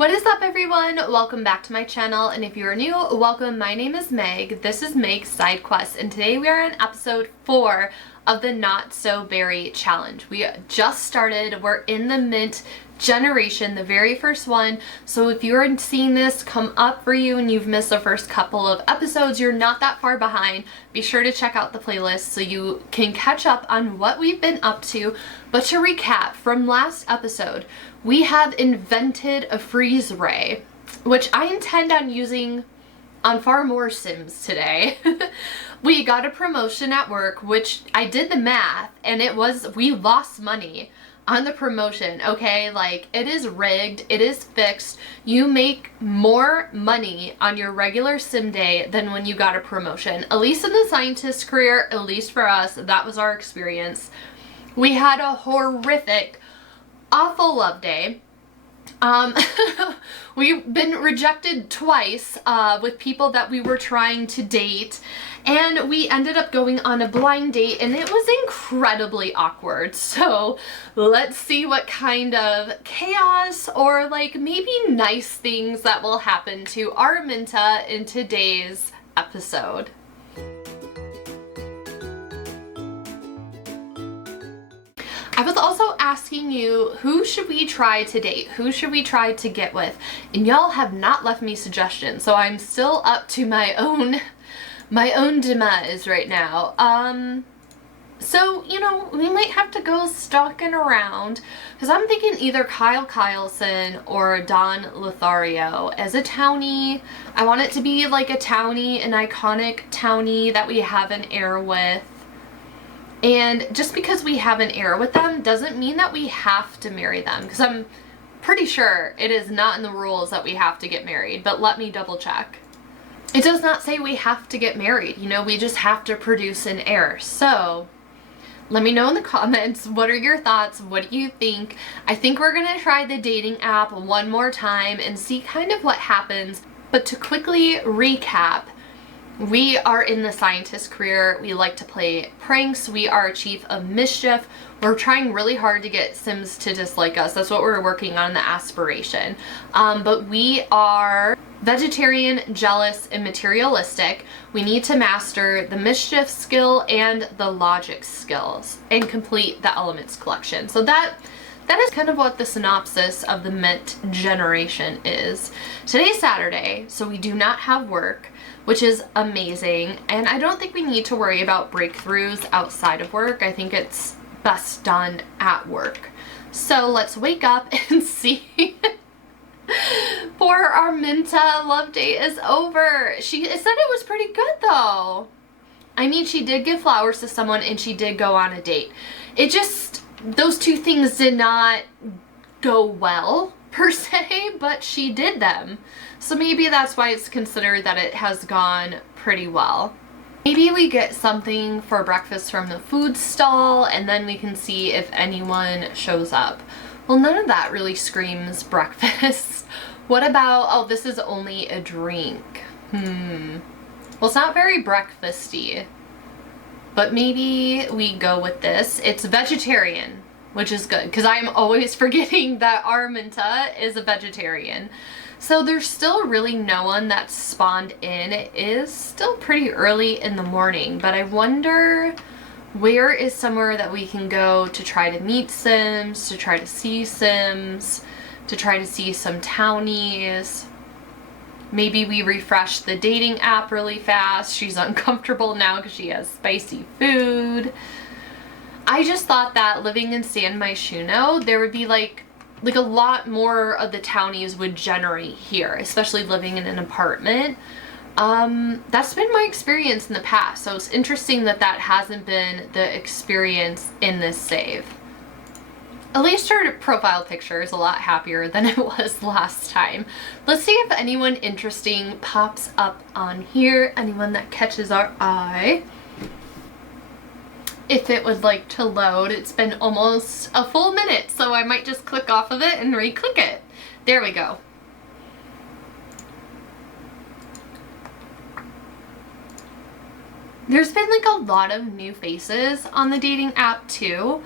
What is up, everyone? Welcome back to my channel, and if you are new, welcome. My name is Meg. This is Meg's Side Quest, and today we are on episode 4 of the Not So Berry Challenge. We just started. We're in the mint generation, the very first one. So if you're seeing this come up for you and you've missed the first couple of episodes, you're not that far behind. Be sure to check out the playlist so you can catch up on what we've been up to. But to recap from last episode, we have invented a freeze ray, which I intend on using on far more Sims today. We got a promotion at work, which I did the math, and we lost money on the promotion, okay? Like, it is rigged, it is fixed. You make more money on your regular sim day than when you got a promotion. At least in the scientist career, at least for us, that was our experience. We had a horrific, awful love day. We've been rejected twice with people that we were trying to date, and we ended up going on a blind date, and it was incredibly awkward. So let's see what kind of chaos or like maybe nice things that will happen to Araminta in today's episode. I was also asking you, who should we try to date? Who should we try to get with? And y'all have not left me suggestions, so I'm still up to my own demise right now. So, you know, we might have to go stalking around, because I'm thinking either Kyle Kyleson or Don Lothario as a townie. I want it to be like a townie, an iconic townie that we have an heir with. And just because we have an heir with them doesn't mean that we have to marry them, because I'm pretty sure it is not in the rules that we have to get married, but let me double check. It does not say we have to get married, you know, we just have to produce an heir. So let me know in the comments, what are your thoughts? What do you think? I think we're gonna try the dating app one more time and see kind of what happens. But to quickly recap, we are in the scientist career. We like to play pranks. We are a chief of mischief. We're trying really hard to get Sims to dislike us. That's what we're working on, the aspiration. But we are vegetarian, jealous, and materialistic. We need to master the mischief skill and the logic skills and complete the elements collection. So that is kind of what the synopsis of the mint generation is. Today's Saturday, so we do not have work, which is amazing, and I don't think we need to worry about breakthroughs outside of work. I think it's best done at work. So let's wake up and see. Poor Araminta, love date is over. She said it was pretty good though. I mean, she did give flowers to someone and she did go on a date. It just, those two things did not go well per se, but she did them. So maybe that's why it's considered that it has gone pretty well. Maybe we get something for breakfast from the food stall and then we can see if anyone shows up. Well, none of that really screams breakfast. What about, oh, this is only a drink. Well, it's not very breakfasty, but maybe we go with this. It's vegetarian, which is good, because I'm always forgetting that Araminta is a vegetarian. So there's still really no one that's spawned in. It is still pretty early in the morning, but I wonder where is somewhere that we can go to try to meet Sims, to try to see Sims, to try to see some townies. Maybe we refresh the dating app really fast. She's uncomfortable now because she has spicy food. I just thought that living in San Myshuno, there would be like a lot more of the townies would generate here, especially living in an apartment. That's been my experience in the past, so it's interesting that that hasn't been the experience in this save. At least her profile picture is a lot happier than it was last time. Let's see if anyone interesting pops up on here, anyone that catches our eye. If it would like to load. It's been almost a full minute, so I might just click off of it and re-click it. There we go. There's been like a lot of new faces on the dating app too.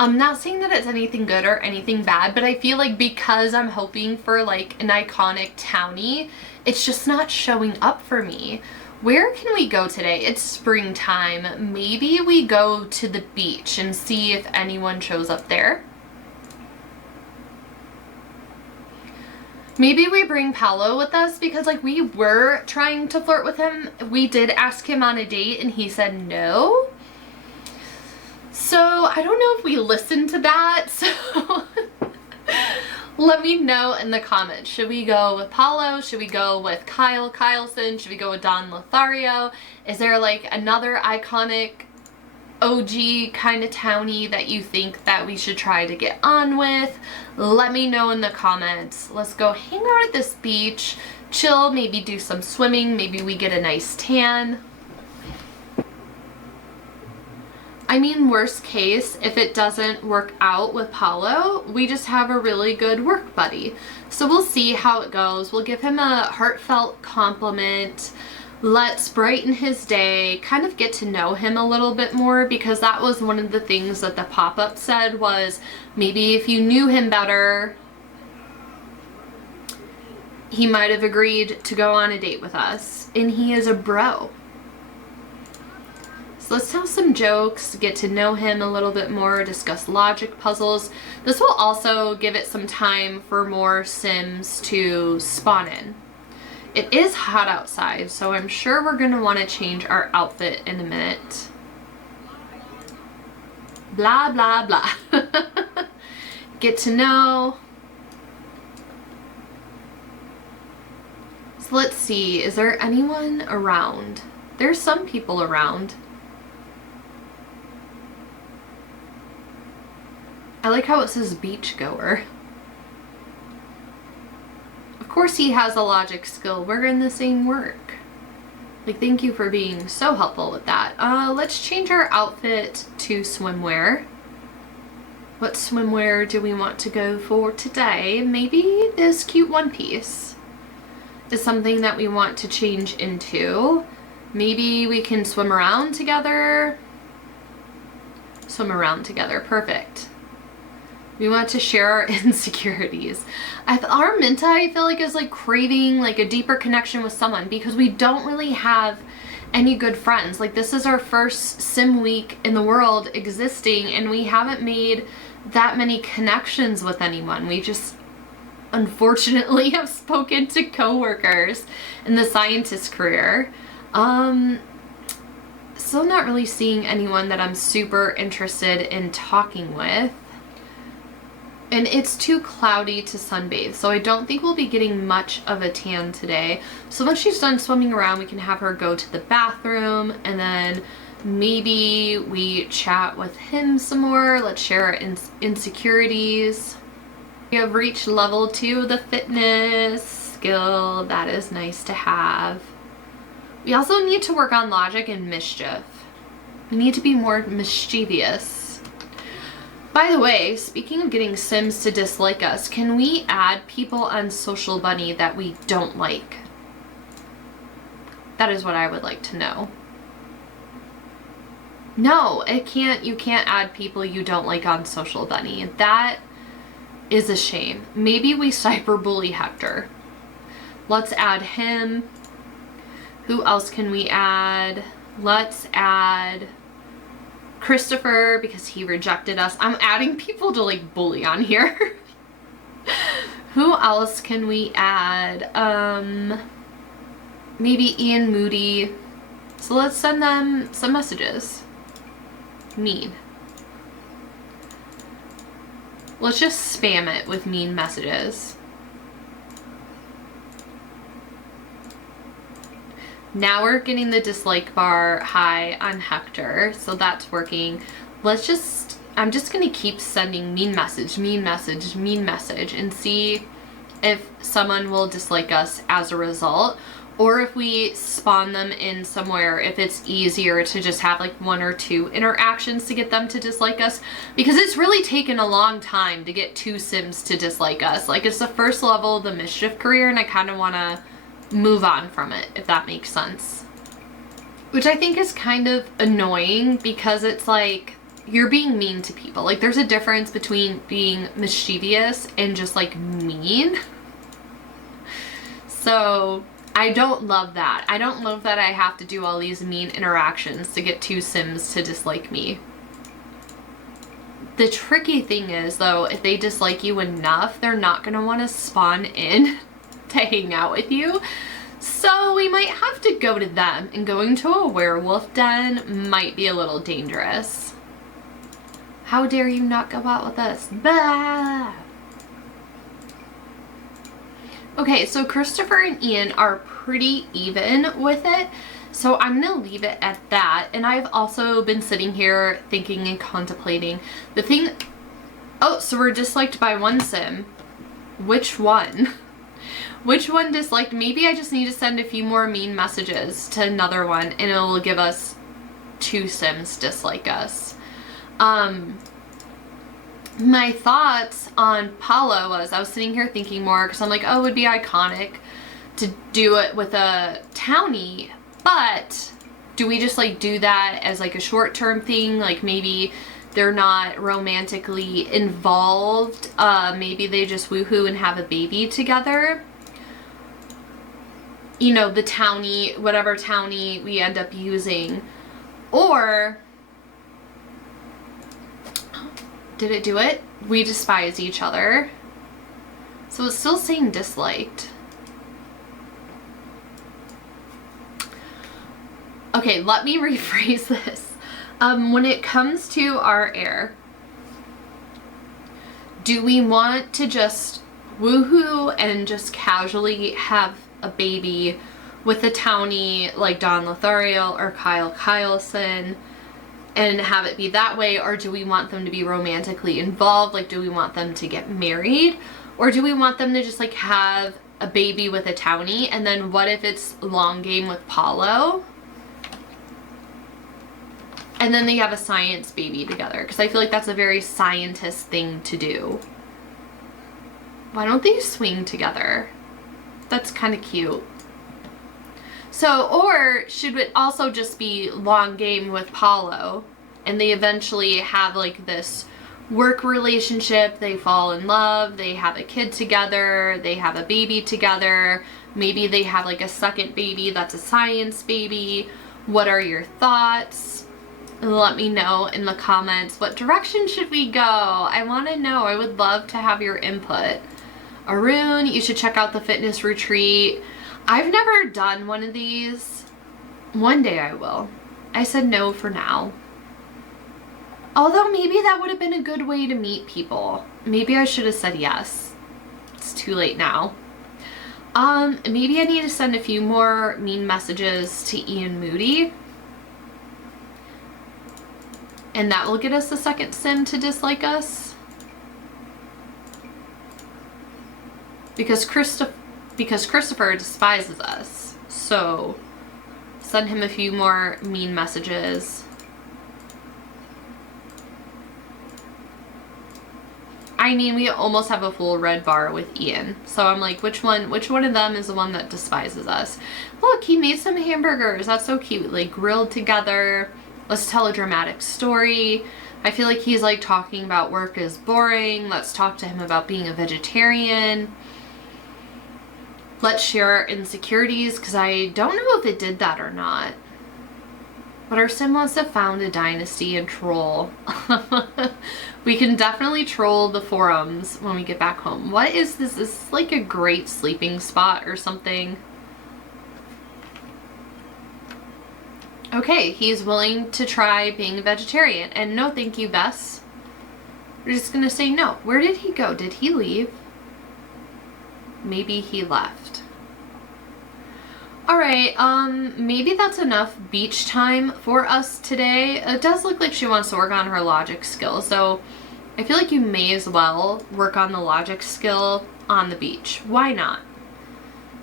I'm not saying that it's anything good or anything bad, but I feel like because I'm hoping for like an iconic townie, it's just not showing up for me. Where can we go today? It's springtime. Maybe we go to the beach and see if anyone shows up there. Maybe we bring Paolo with us because like we were trying to flirt with him. We did ask him on a date and he said no. So I don't know if we listened to that. So let me know in the comments. Should we go with Paolo? Should we go with Kyle Kyleson? Should we go with Don Lothario? Is there like another iconic OG kind of townie that you think that we should try to get on with? Let me know in the comments. Let's go hang out at this beach, chill, maybe do some swimming, maybe we get a nice tan. I mean, worst case, if it doesn't work out with Paolo, we just have a really good work buddy. So we'll see how it goes. We'll give him a heartfelt compliment. Let's brighten his day, kind of get to know him a little bit more, because that was one of the things that the pop-up said was maybe if you knew him better, he might have agreed to go on a date with us. And he is a bro. So let's tell some jokes, get to know him a little bit more, discuss logic puzzles. This will also give it some time for more Sims to spawn in. It is hot outside, so I'm sure we're going to want to change our outfit in a minute. Blah, blah, blah. Get to know. So let's see, is there anyone around? There's some people around. I like how it says beachgoer. Of course he has a logic skill. We're in the same work. Like, thank you for being so helpful with that. Let's change our outfit to swimwear. What swimwear do we want to go for today? Maybe this cute one piece is something that we want to change into. Maybe we can swim around together. Swim around together, perfect. We want to share our insecurities. Arminta, I feel like, is like craving like a deeper connection with someone because we don't really have any good friends. Like, this is our first sim week in the world existing and we haven't made that many connections with anyone. We just unfortunately have spoken to coworkers in the scientist career. Still not really seeing anyone that I'm super interested in talking with. And it's too cloudy to sunbathe, so I don't think we'll be getting much of a tan today. So once she's done swimming around, we can have her go to the bathroom, and then maybe we chat with him some more. Let's share our insecurities. We have reached level 2 of the fitness skill. That is nice to have. We also need to work on logic and mischief. We need to be more mischievous. By the way, speaking of getting Sims to dislike us, can we add people on Social Bunny that we don't like? That is what I would like to know. No, it can't. You can't add people you don't like on Social Bunny. That is a shame. Maybe we cyberbully Hector. Let's add him. Who else can we add? Let's add Christopher because he rejected us. I'm adding people to like bully on here. Who else can we add? Maybe Ian Moody. So let's send them some messages. Mean. Let's just spam it with mean messages. Now we're getting the dislike bar high on Hector, so that's working. I'm just gonna keep sending mean message, mean message, mean message, and see if someone will dislike us as a result, or if we spawn them in somewhere, if it's easier to just have like 1 or 2 interactions to get them to dislike us, because it's really taken a long time to get 2 Sims to dislike us. Like, it's the first level of the mischief career, and I kind of want to move on from it, if that makes sense. Which I think is kind of annoying because it's like you're being mean to people. Like, there's a difference between being mischievous and just like mean. So I don't love that. I don't love that I have to do all these mean interactions to get 2 Sims to dislike me. The tricky thing is, though, if they dislike you enough, they're not going to want to spawn in to hang out with you. So we might have to go to them, and going to a werewolf den might be a little dangerous. How dare you not go out with us? Bah! Okay, so Christopher and Ian are pretty even with it, so I'm gonna leave it at that. And I've also been sitting here thinking and contemplating the thing. Oh, so we're disliked by 1 Sim. Which one? Which one disliked? Maybe I just need to send a few more mean messages to another one and it will give us 2 Sims dislike us. My thoughts on Paulo was, I was sitting here thinking more because I'm like, oh, it would be iconic to do it with a townie, but do we just like do that as like a short-term thing? Like maybe they're not romantically involved. Maybe they just woohoo and have a baby together. You know, the townie, whatever townie we end up using. Or did it do it? We despise each other. So it's still saying disliked. Okay, let me rephrase this. When it comes to our heir, do we want to just woohoo and just casually have a baby with a townie like Don Lothario or Kyle Kyleson and have it be that way, or do we want them to be romantically involved? Like, do we want them to get married, or do we want them to just like have a baby with a townie? And then what if it's long game with Paulo and then they have a science baby together? Because I feel like that's a very scientist thing to do. Why don't they swing together? That's kind of cute. So, or should it also just be long game with Paulo and they eventually have like this work relationship, they fall in love, they have a kid together, they have a baby together, maybe they have like a second baby that's a science baby. What are your thoughts? Let me know in the comments. What direction should we go? I want to know. I would love to have your input. Arun, you should check out the fitness retreat. I've never done one of these. One day I will. I said no for now. Although maybe that would have been a good way to meet people. Maybe I should have said yes. It's too late now. Maybe I need to send a few more mean messages to Ian Moody. And that will get us the second Sim to dislike us. Because Christopher despises us. So send him a few more mean messages. I mean, we almost have a full red bar with Ian. So I'm like, which one of them is the one that despises us? Look, he made some hamburgers. That's so cute. Like grilled together. Let's tell a dramatic story. I feel like he's like talking about work is boring. Let's talk to him about being a vegetarian. Let's share our insecurities, because I don't know if it did that or not. But our sim wants to found a dynasty and troll. We can definitely troll the forums when we get back home. What is this? Is this like a great sleeping spot or something? Okay, he's willing to try being a vegetarian. And no thank you, Bess. We're just gonna say no. Where did he go? Did he leave? Maybe he left. Alright, maybe that's enough beach time for us today. It does look like she wants to work on her logic skill, so I feel like you may as well work on the logic skill on the beach. Why not?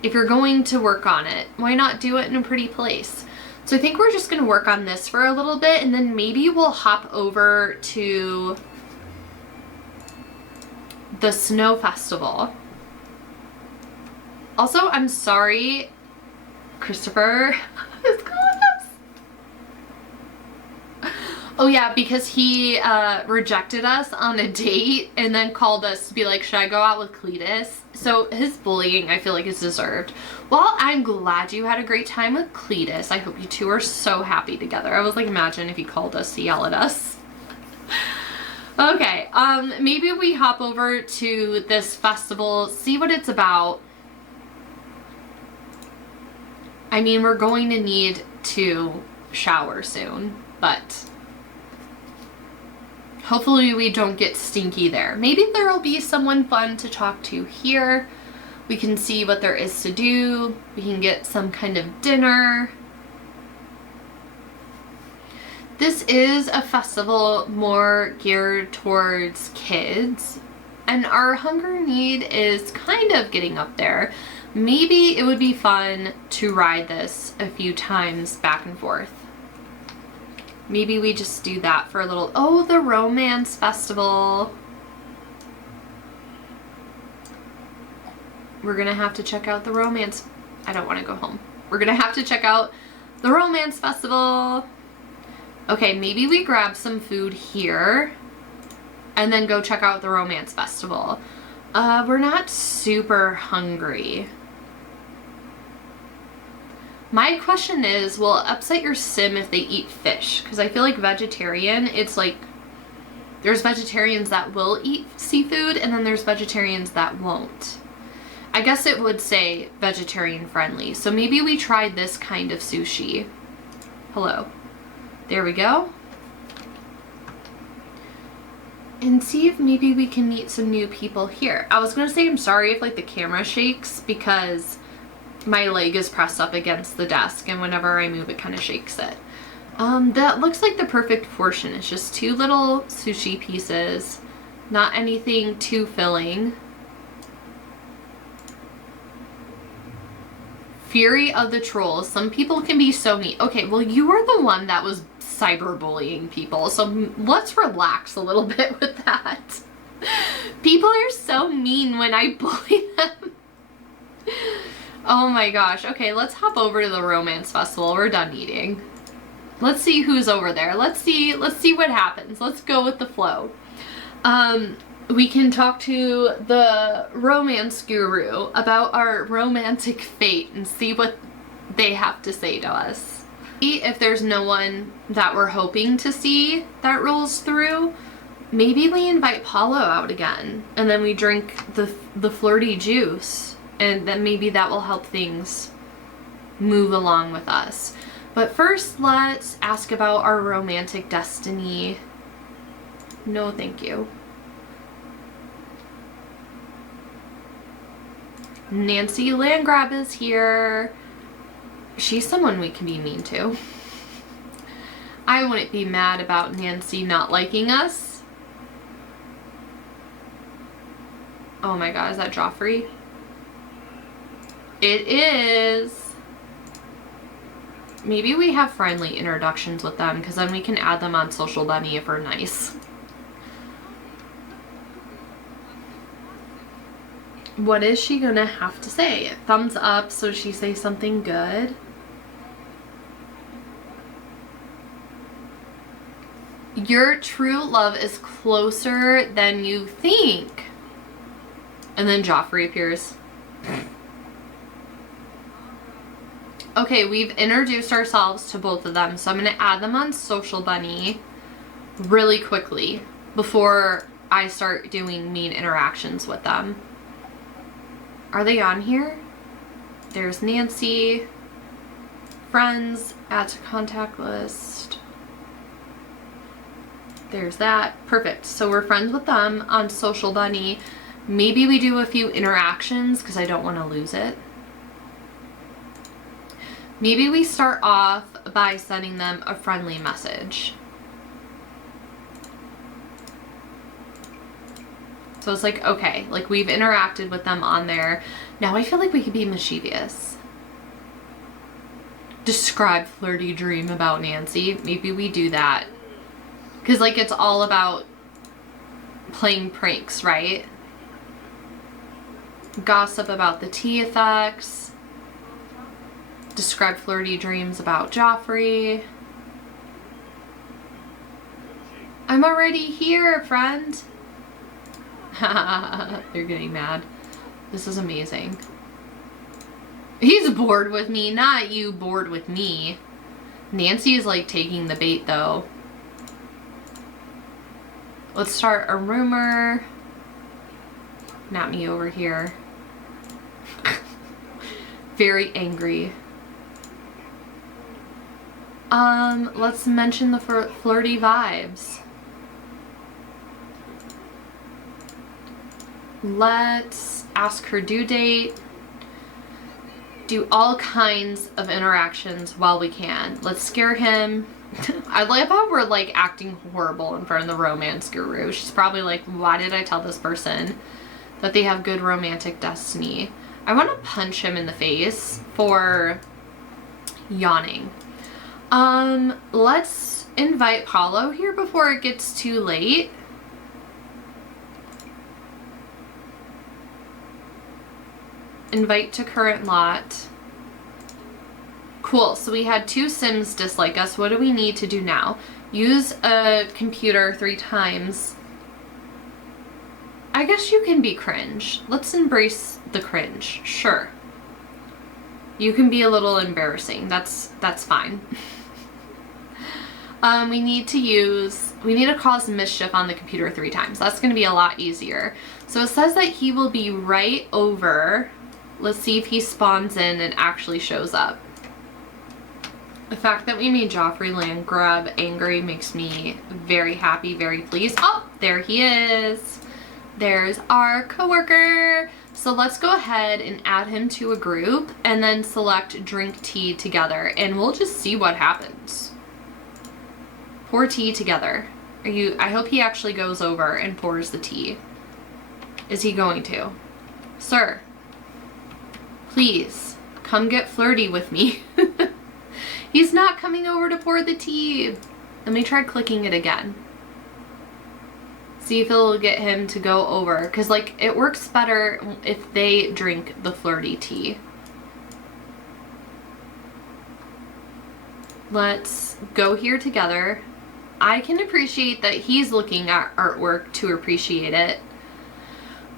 If you're going to work on it, why not do it in a pretty place? So I think we're just going to work on this for a little bit, and then maybe we'll hop over to the snow festival. Also, I'm sorry, Christopher is calling us. Oh yeah, because he rejected us on a date and then called us to be like, should I go out with Cletus? So his bullying, I feel like, is deserved. Well, I'm glad you had a great time with Cletus. I hope you two are so happy together. I was like, imagine if he called us to yell at us. Okay, maybe we hop over to this festival, see what it's about. I mean, we're going to need to shower soon, but hopefully we don't get stinky there. Maybe there'll be someone fun to talk to here. We can see what there is to do. We can get some kind of dinner. This is a festival more geared towards kids, and our hunger need is kind of getting up there. Maybe it would be fun to ride this a few times back and forth. Maybe we just do that for a little. Oh, the romance festival. We're gonna have to check out the romance. I don't want to go home. We're gonna have to check out the romance festival. Okay, maybe we grab some food here and then go check out the romance festival. We're not super hungry. My question is, will it upset your sim if they eat fish? Because I feel like vegetarian, it's like, there's vegetarians that will eat seafood and then there's vegetarians that won't. I guess it would say vegetarian friendly. So maybe we try this kind of sushi. Hello. There we go. And see if maybe we can meet some new people here. I was gonna say I'm sorry if like the camera shakes because my leg is pressed up against the desk and whenever I move it kind of shakes it. That looks like the perfect portion. It's just 2 little sushi pieces, not anything too filling. Fury of the Trolls. Some people can be so mean. Okay, well you were the one that was cyberbullying people, so let's relax a little bit with that. People are so mean when I bully them. Oh my gosh. Okay, let's hop over to the romance festival. We're done eating. Let's see who's over there. Let's see what happens. Let's go with the flow. We can talk to the romance guru about our romantic fate and see what they have to say to us. If there's no one that we're hoping to see that rolls through, maybe we invite Paulo out again and then we drink the flirty juice and then maybe that will help things move along with us. But first, let's ask about our romantic destiny. No, thank you. Nancy Landgrab is here. She's someone we can be mean to. I wouldn't be mad about Nancy not liking us. Oh my god, is that Joffrey? It is. Maybe we have friendly introductions with them because then we can add them on Social Bunny if we're nice. What is she gonna have to say? Thumbs up so she says something good. Your true love is closer than you think. And then Joffrey appears. Okay, we've introduced ourselves to both of them, so I'm gonna add them on Social Bunny really quickly before I start doing mean interactions with them. Are they on here? There's Nancy. Friends, add to contact list. There's that. Perfect. So we're friends with them on Social Bunny. Maybe we do a few interactions because I don't want to lose it. Maybe we start off by sending them a friendly message. So it's like, okay, like we've interacted with them on there. Now I feel like we could be mischievous. Describe flirty dream about Nancy. Maybe we do that. Because like it's all about playing pranks, right? Gossip about the tea effects. Describe flirty dreams about Joffrey. I'm already here, friend. They're getting mad. This is amazing. He's bored with me, not you bored with me. Nancy is like taking the bait though. Let's start a rumor. Not me over here. Very angry. Let's mention the flirty vibes. Let's ask her due date. Do all kinds of interactions while we can. Let's scare him. I love how we're like acting horrible in front of the romance guru. She's probably like, why did I tell this person that they have good romantic destiny? I want to punch him in the face for yawning. Let's invite Paulo here before it gets too late. Invite to current lot. Cool, so we had 2 Sims dislike us. What do we need to do now? Use a computer 3 times. I guess you can be cringe. Let's embrace the cringe. Sure. You can be a little embarrassing. That's fine. We need to cause mischief on the computer 3 times. That's going to be a lot easier. So it says that he will be right over. Let's see if he spawns in and actually shows up. The fact that we made Joffrey Landgrab angry makes me very happy, very pleased. Oh, there he is. There's our coworker. So let's go ahead and add him to a group and then select drink tea together and we'll just see what happens. Pour tea together. I hope he actually goes over and pours the tea. Is he going to? Sir, please come get flirty with me. He's not coming over to pour the tea. Let me try clicking it again. See if it'll get him to go over. Because, like, it works better if they drink the flirty tea. Let's go here together. I can appreciate that he's looking at artwork to appreciate it.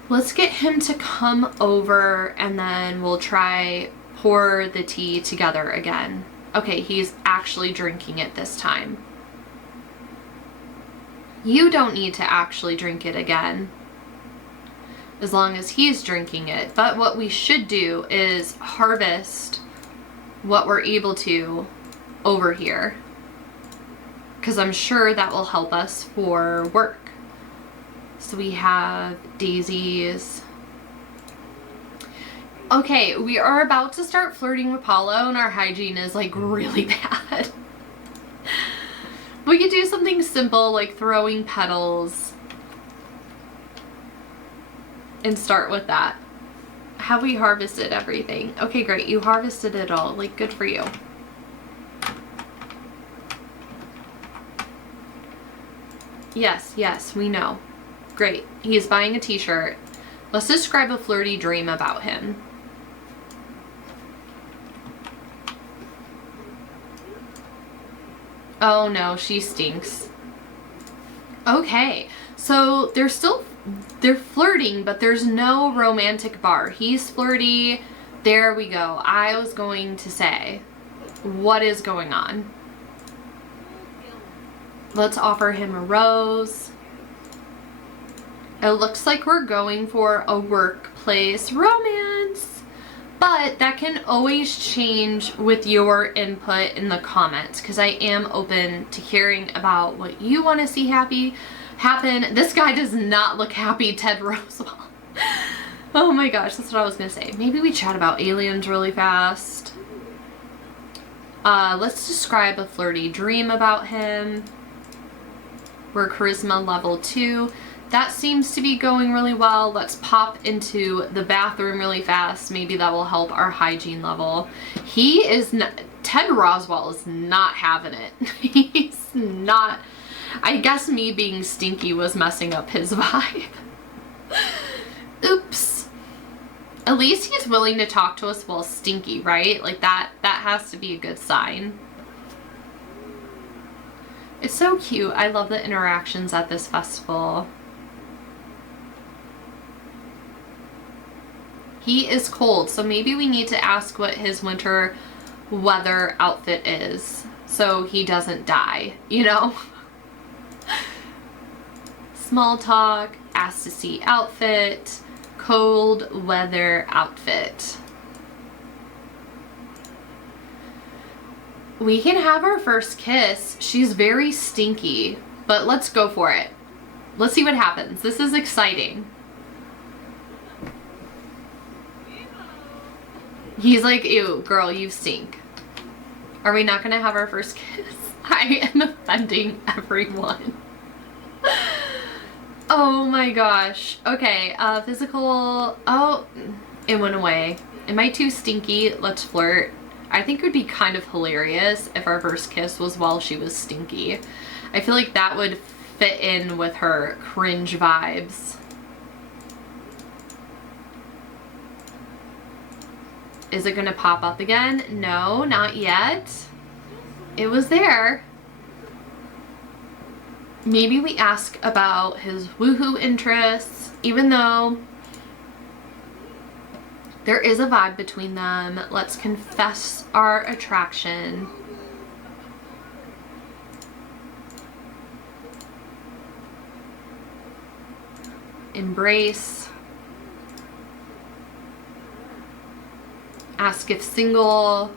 Let's get him to come over and then we'll try pour the tea together again. Okay, he's actually drinking it this time. You don't need to actually drink it again, as long as he's drinking it. But what we should do is harvest what we're able to over here, because I'm sure that will help us for work. So we have daisies. Okay, we are about to start flirting with Paulo and our hygiene is like really bad. We could do something simple like throwing petals and start with that. Have we harvested everything? Okay, great. You harvested it all. Like, good for you. Yes, yes, we know. Great. He is buying a t-shirt. Let's describe a flirty dream about him. Oh no, she stinks. Okay, so they're flirting, but there's no romantic bar. He's flirty. There we go. I was going to say, what is going on? Let's offer him a rose. It looks like we're going for a workplace romance, but that can always change with your input in the comments, because I am open to hearing about what you want to see happen. This guy does not look happy, Ted Roswell. Oh my gosh, that's what I was going to say. Maybe we chat about aliens really fast. Let's describe a flirty dream about him. We're charisma level 2. That seems to be going really well. Let's pop into the bathroom really fast. Maybe that will help our hygiene level. He is not, Ted Roswell is not having it. He's not. I guess me being stinky was messing up his vibe. Oops. At least he's willing to talk to us while stinky, right? Like that has to be a good sign. It's so cute. I love the interactions at this festival. He is cold, so maybe we need to ask what his winter weather outfit is so he doesn't die, you know? Small talk, ask to see outfit, cold weather outfit. We can have our first kiss. She's very stinky, but let's go for it. Let's see what happens. This is exciting. He's like, ew, girl, you stink. Are we not gonna have our first kiss? I am offending everyone. Oh my gosh. Okay, physical, oh, it went away. Am I too stinky? Let's flirt. I think it would be kind of hilarious if our first kiss was while she was stinky. I feel like that would fit in with her cringe vibes. Is it gonna pop up again? No, not yet. It was there. Maybe we ask about his woohoo interests, even though there is a vibe between them. Let's confess our attraction. Embrace. Ask if single.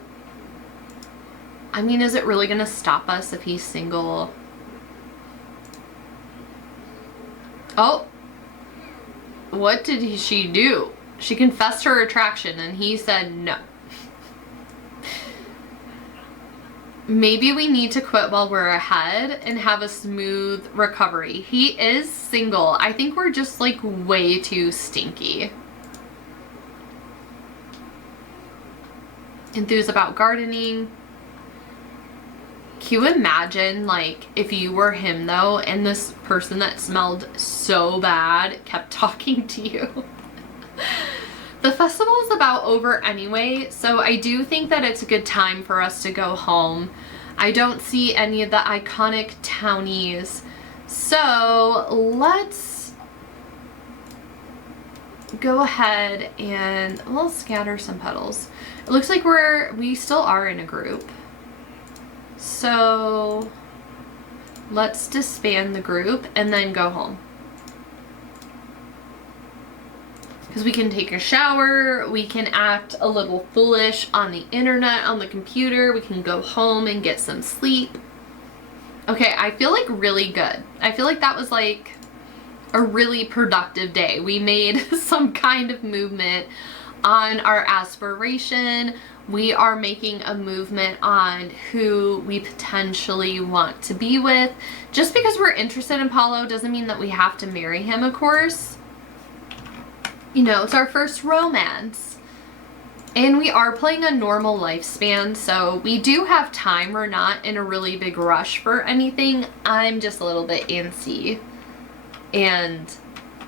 I mean, is it really gonna stop us if he's single? Oh, what did she do? She confessed her attraction and he said no. Maybe we need to quit while we're ahead and have a smooth recovery. He is single. I think we're just like way too stinky. Enthused about gardening. Can you imagine, like, if you were him though and this person that smelled so bad kept talking to you? The festival is about over anyway, so I do think that it's a good time for us to go home. I don't see any of the iconic townies, so let's go ahead and we'll scatter some petals. It looks like we still are in a group. So let's disband the group and then go home. Because we can take a shower, we can act a little foolish on the internet, on the computer, we can go home and get some sleep. Okay, I feel like really good. I feel like that was like a really productive day. We made some kind of movement on our aspiration. We are making a movement on who we potentially want to be with. Just because we're interested in Paulo doesn't mean that we have to marry him, of course. You know, it's our first romance. And we are playing a normal lifespan, so we do have time. We're not in a really big rush for anything. I'm just a little bit antsy and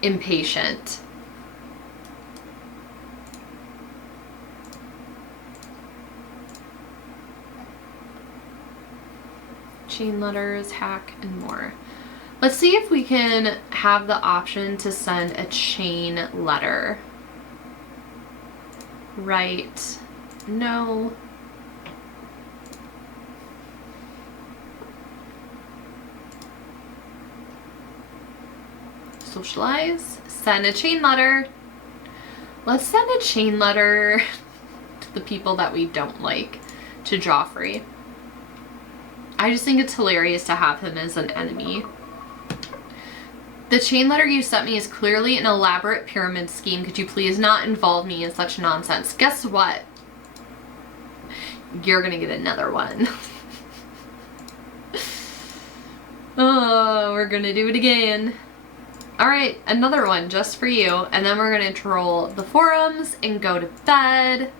impatient. Chain letters, hack, and more. Let's see if we can have the option to send a chain letter. Right. No. Socialize. Send a chain letter. Let's send a chain letter to the people that we don't like, to Joffrey. I just think it's hilarious to have him as an enemy. The chain letter you sent me is clearly an elaborate pyramid scheme. Could you please not involve me in such nonsense? Guess what? You're gonna get another one. Oh, we're gonna do it again. Alright, another one just for you. And then we're gonna troll the forums and go to bed.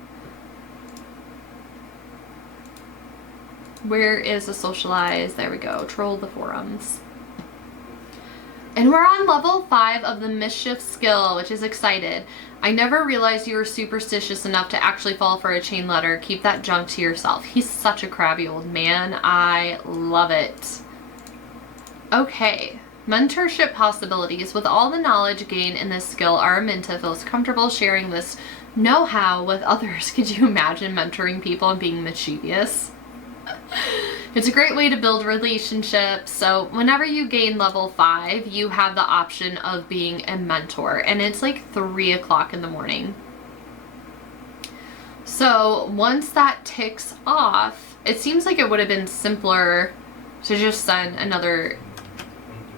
Where is the socialize? There we go. Troll the forums. And we're on level 5 of the mischief skill, which is excited. I never realized you were superstitious enough to actually fall for a chain letter. Keep that junk to yourself. He's such a crabby old man. I love it. Okay. Mentorship possibilities. With all the knowledge gained in this skill, Araminta feels comfortable sharing this know-how with others. Could you imagine mentoring people and being mischievous? It's a great way to build relationships. So whenever you gain level 5, you have the option of being a mentor, and it's like 3 o'clock in the morning. So once that ticks off, it seems like it would have been simpler to just send another...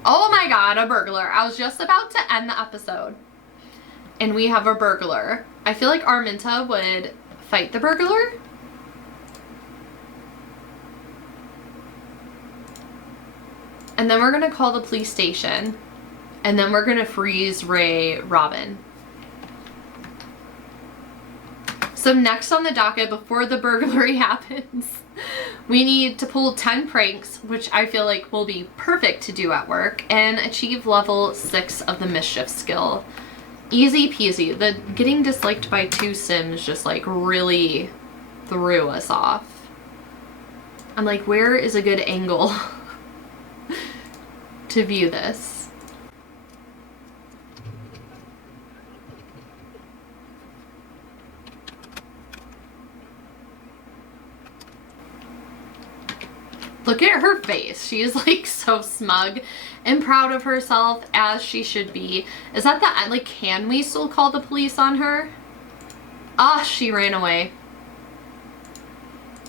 Oh my god, a burglar. I was just about to end the episode, and we have a burglar. I feel like Araminta would fight the burglar. And then we're gonna call the police station, and then we're gonna freeze Ray Robin. So next on the docket, before the burglary happens, we need to pull 10 pranks, which I feel like will be perfect to do at work, and achieve level 6 of the mischief skill. Easy peasy. The getting disliked by 2 Sims just like really threw us off. I'm like, where is a good angle to view this? Look at her face. She is like so smug and proud of herself, as she should be. Is that the end? Like, can we still call the police on her? Ah, she ran away.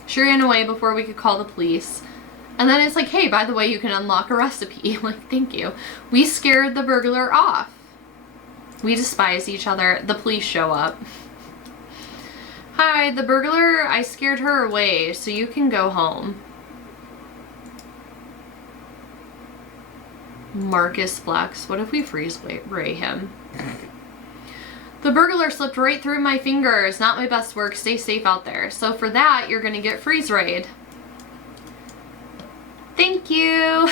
She ran away before we could call the police. And then it's like, hey, by the way, you can unlock a recipe. Like, thank you. We scared the burglar off. We despise each other. The police show up. Hi, the burglar, I scared her away, so you can go home. Marcus Flex. What if we freeze Ray him? The burglar slipped right through my fingers. Not my best work. Stay safe out there. So for that, you're gonna get freeze rayed. Thank you.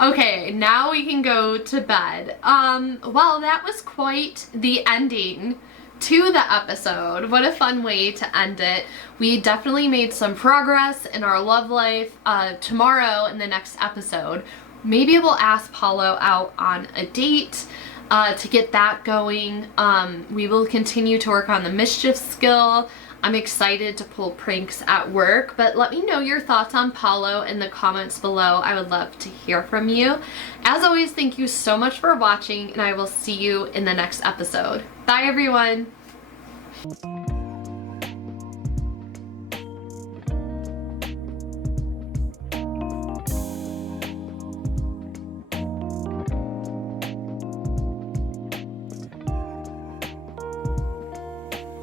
Okay, now we can go to bed. Well, that was quite the ending to the episode. What a fun way to end it. We definitely made some progress in our love life. Tomorrow in the next episode, maybe we'll ask Paulo out on a date to get that going. We will continue to work on the mischief skill. I'm excited to pull pranks at work, but let me know your thoughts on Paulo in the comments below. I would love to hear from you. As always, thank you so much for watching, and I will see you in the next episode. Bye, everyone.